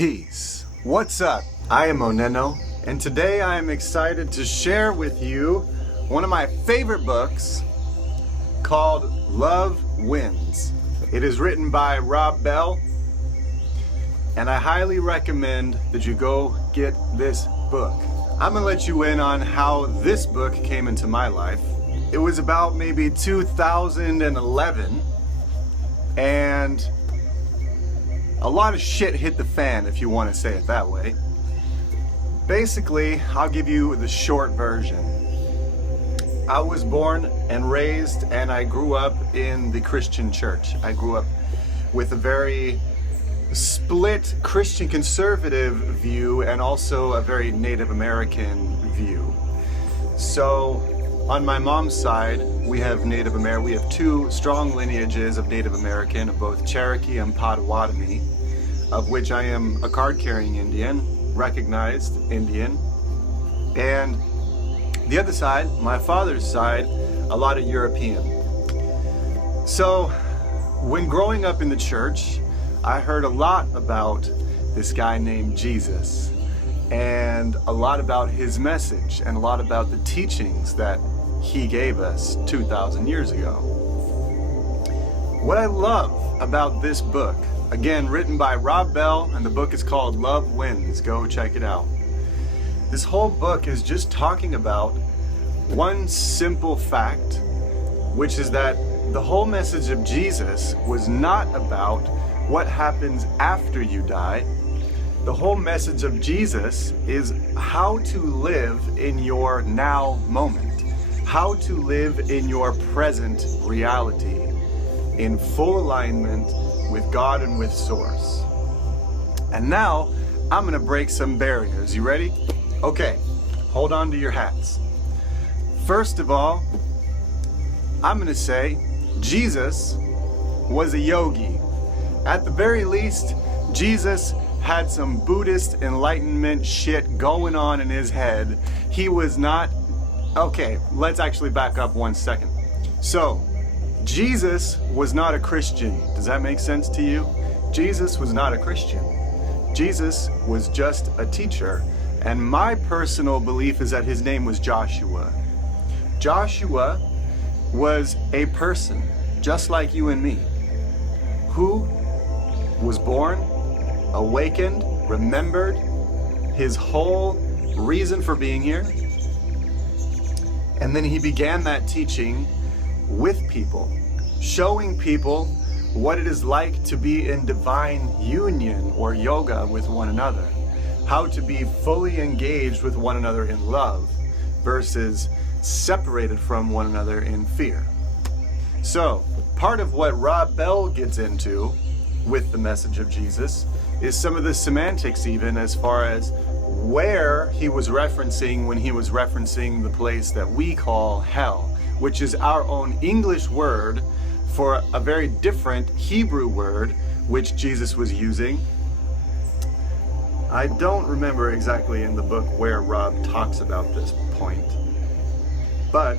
Peace. What's up? I am OnenO, and today I am excited to share with you one of my favorite books called Love Wins. It is written by Rob Bell, and I highly recommend that you go get this book. I'm gonna let you in on how this book came into my life. It was about maybe 2011, and a lot of shit hit the fan, if you want to say it that way. Basically, I'll give you the short version. I was born and raised, and I grew up in the Christian church. I grew up with a very split Christian conservative view and also a very Native American view. So on my mom's side, we have two strong lineages of Native American, of both Cherokee and Potawatomi, of which I am a card-carrying Indian, recognized Indian. And the other side, my father's side, a lot of European. So when growing up in the church, I heard a lot about this guy named Jesus, and a lot about his message, and a lot about the teachings that he gave us 2,000 years ago. What I love about this book, again written by Rob Bell, and the book is called Love Wins. Go check it out. This whole book is just talking about one simple fact, which is that the whole message of Jesus was not about what happens after you die. The whole message of Jesus is how to live in your now moment. How to live in your present reality in full alignment with God and with Source. And now I'm gonna break some barriers. You ready? Okay, hold on to your hats. First of all, I'm gonna say Jesus was a yogi. At the very least, Jesus had some Buddhist enlightenment shit going on in his head. He was not. Okay, let's actually back up 1 second. So, Jesus was not a Christian. Does that make sense to you? Jesus was not a Christian. Jesus was just a teacher. And my personal belief is that his name was Joshua. Joshua was a person, just like you and me, who was born, awakened, remembered his whole reason for being here. And then he began that teaching with people, showing people what it is like to be in divine union or yoga with one another, how to be fully engaged with one another in love versus separated from one another in fear. So, part of what Rob Bell gets into with the message of Jesus is some of the semantics, even as far as where he was referencing when he was referencing the place that we call hell, which is our own English word for a very different Hebrew word which Jesus was using. I don't remember exactly in the book where Rob talks about this point, but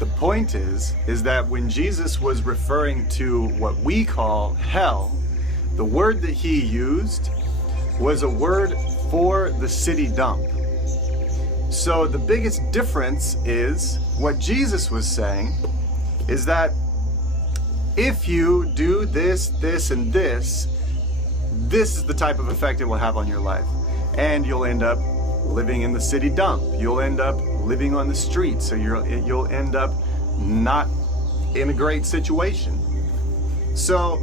the point is that when Jesus was referring to what we call hell, the word that he used was a word for the city dump. So the biggest difference is what Jesus was saying is that if you do this, this, and this, this is the type of effect it will have on your life. And you'll end up living in the city dump. You'll end up living on the street. So you'll end up not in a great situation. So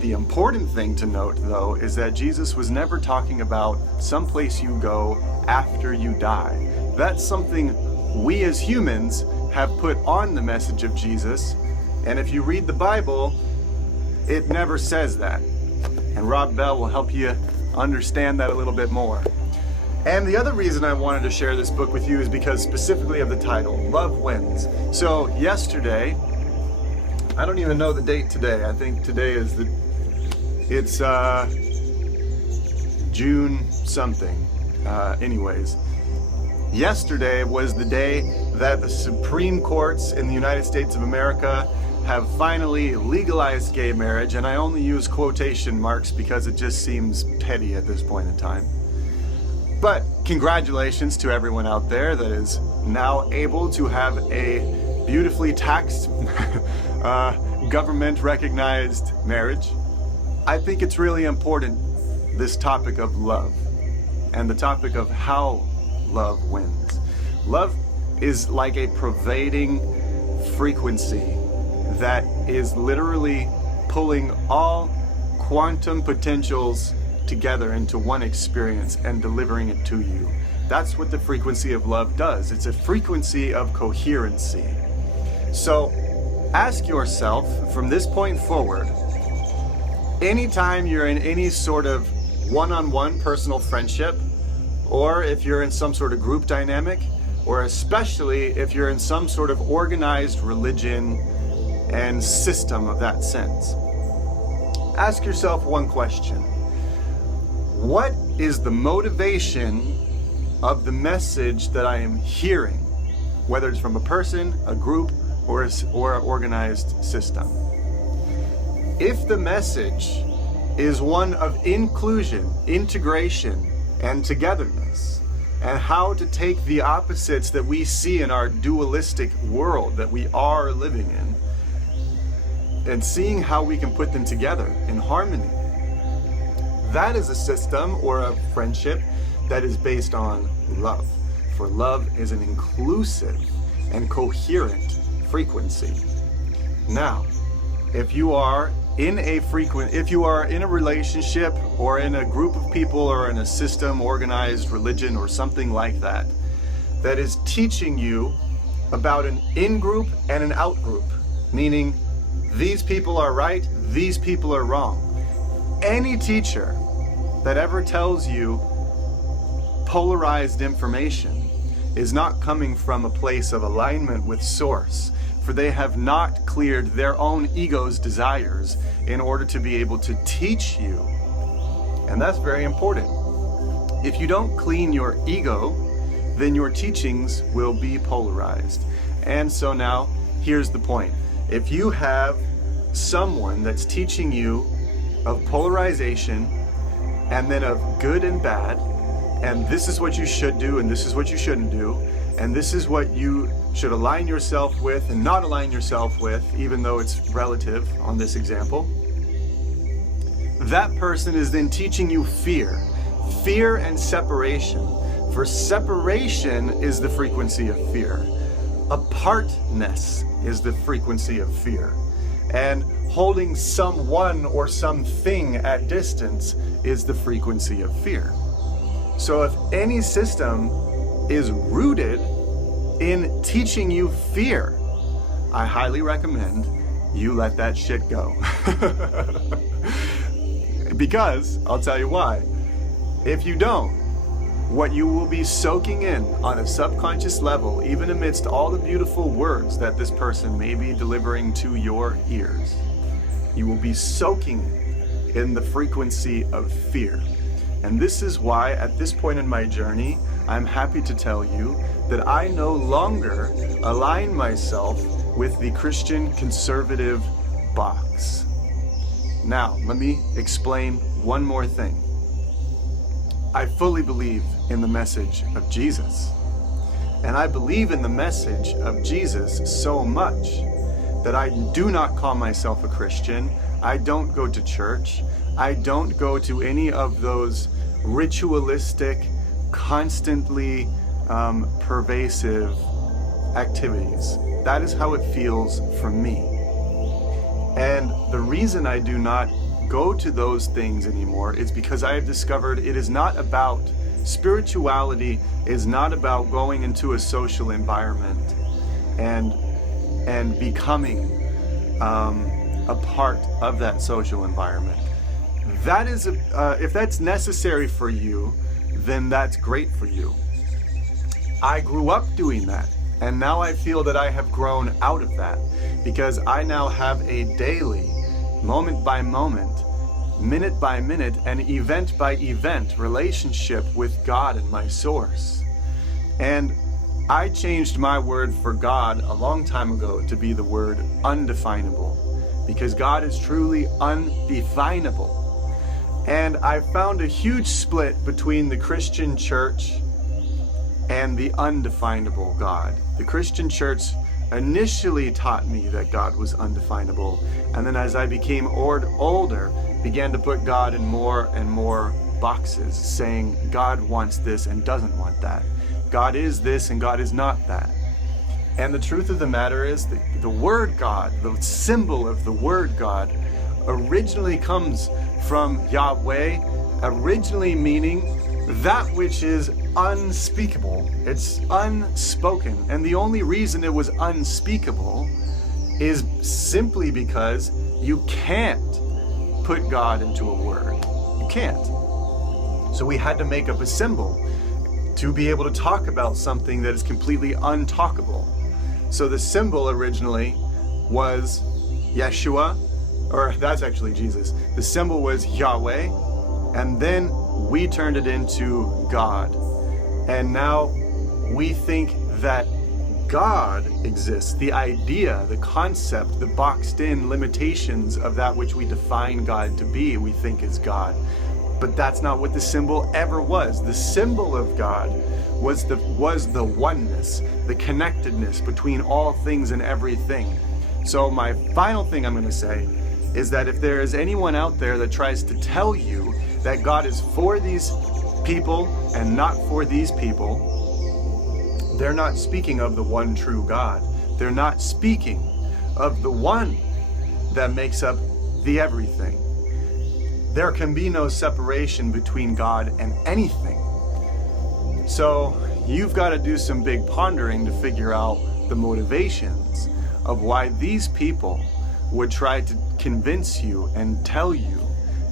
the important thing to note, though, is that Jesus was never talking about someplace you go after you die. That's something we as humans have put on the message of Jesus, and if you read the Bible, it never says that. And Rob Bell will help you understand that a little bit more. And the other reason I wanted to share this book with you is because specifically of the title, Love Wins. So yesterday, I don't even know the date today. I think today is it's June something. Anyways, yesterday was the day that the Supreme Courts in the United States of America have finally legalized gay marriage, and I only use quotation marks because it just seems petty at this point in time. But congratulations to everyone out there that is now able to have a beautifully taxed, government-recognized marriage. I think it's really important, this topic of love, and the topic of how love wins. Love is like a pervading frequency that is literally pulling all quantum potentials together into one experience and delivering it to you. That's what the frequency of love does. It's a frequency of coherency. So ask yourself from this point forward, anytime you're in any sort of one-on-one personal friendship, or if you're in some sort of group dynamic, or especially if you're in some sort of organized religion and system of that sense, ask yourself one question. What is the motivation of the message that I am hearing, whether it's from a person, a group, or an organized system? If the message is one of inclusion, integration, and togetherness, and how to take the opposites that we see in our dualistic world that we are living in, and seeing how we can put them together in harmony, that is a system or a friendship that is based on love. For love is an inclusive and coherent frequency. Now, if you are in a relationship or in a group of people or in a system, organized religion or something like that, that is teaching you about an in-group and an out-group, meaning these people are right, these people are wrong. Any teacher that ever tells you polarized information is not coming from a place of alignment with Source, for they have not cleared their own ego's desires in order to be able to teach you. And that's very important. If you don't clean your ego, then your teachings will be polarized. And so now, here's the point. If you have someone that's teaching you of polarization, and then of good and bad, and this is what you should do, and this is what you shouldn't do, and this is what you should align yourself with and not align yourself with, even though it's relative on this example, that person is then teaching you fear and separation. For separation is the frequency of fear. Apartness is the frequency of fear. And holding someone or something at distance is the frequency of fear. So if any system is rooted in teaching you fear, I highly recommend you let that shit go. Because, I'll tell you why. If you don't, what you will be soaking in on a subconscious level, even amidst all the beautiful words that this person may be delivering to your ears, you will be soaking in the frequency of fear. And this is why, at this point in my journey, I'm happy to tell you that I no longer align myself with the Christian conservative box. Now, let me explain one more thing. I fully believe in the message of Jesus. And I believe in the message of Jesus so much that I do not call myself a Christian. I don't go to church. I don't go to any of those ritualistic, constantly pervasive activities. That is how it feels for me. And the reason I do not go to those things anymore is because I have discovered it is not about, spirituality is not about going into a social environment and becoming a part of that social environment. That is, if that's necessary for you, then that's great for you. I grew up doing that, and now I feel that I have grown out of that, because I now have a daily, moment by moment, minute by minute, and event by event relationship with God and my Source. And I changed my word for God a long time ago to be the word undefinable, because God is truly undefinable. And I found a huge split between the Christian church and the undefinable God. The Christian church initially taught me that God was undefinable, and then as I became older, began to put God in more and more boxes, saying God wants this and doesn't want that. God is this and God is not that. And the truth of the matter is that the word God, the symbol of the word God, originally comes from Yahweh, originally meaning that which is unspeakable. It's unspoken. And the only reason it was unspeakable is simply because you can't put God into a word. You can't. So we had to make up a symbol to be able to talk about something that is completely untalkable. So the symbol originally was Yeshua, or that's actually Jesus. The symbol was Yahweh, and then we turned it into God. And now we think that God exists. The idea, the concept, the boxed in limitations of that which we define God to be, we think is God. But that's not what the symbol ever was. The symbol of God was the oneness, the connectedness between all things and everything. So my final thing I'm going to say is that if there is anyone out there that tries to tell you that God is for these people and not for these people, they're not speaking of the one true God. They're not speaking of the one that makes up the everything. There can be no separation between God and anything. So you've got to do some big pondering to figure out the motivations of why these people would try to convince you and tell you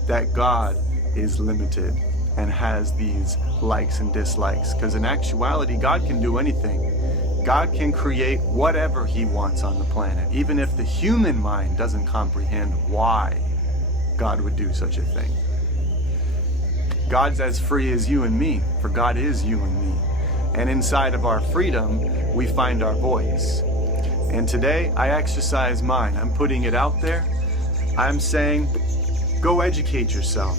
that God is limited and has these likes and dislikes. Because in actuality, God can do anything. God can create whatever he wants on the planet, even if the human mind doesn't comprehend why God would do such a thing. God's as free as you and me, for God is you and me. And inside of our freedom, we find our voice. And today, I exercise mine. I'm putting it out there. I'm saying, go educate yourself.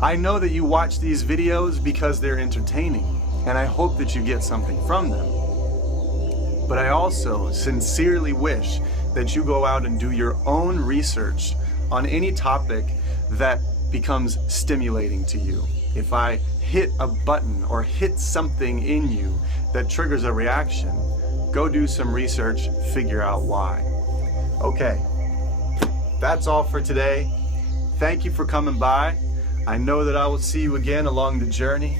I know that you watch these videos because they're entertaining, and I hope that you get something from them. But I also sincerely wish that you go out and do your own research on any topic that becomes stimulating to you. If I hit a button or hit something in you that triggers a reaction, go do some research, figure out why. Okay, that's all for today. Thank you for coming by. I know that I will see you again along the journey.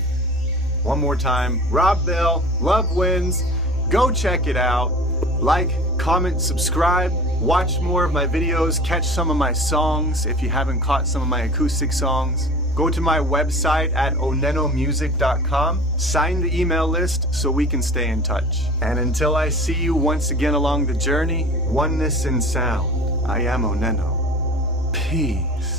One more time, Rob Bell, Love Wins. Go check it out. Like, comment, subscribe. Watch more of my videos. Catch some of my songs if you haven't caught some of my acoustic songs. Go to my website at onenomusic.com. Sign the email list so we can stay in touch. And until I see you once again along the journey, oneness in sound. I am OnenO. Peace.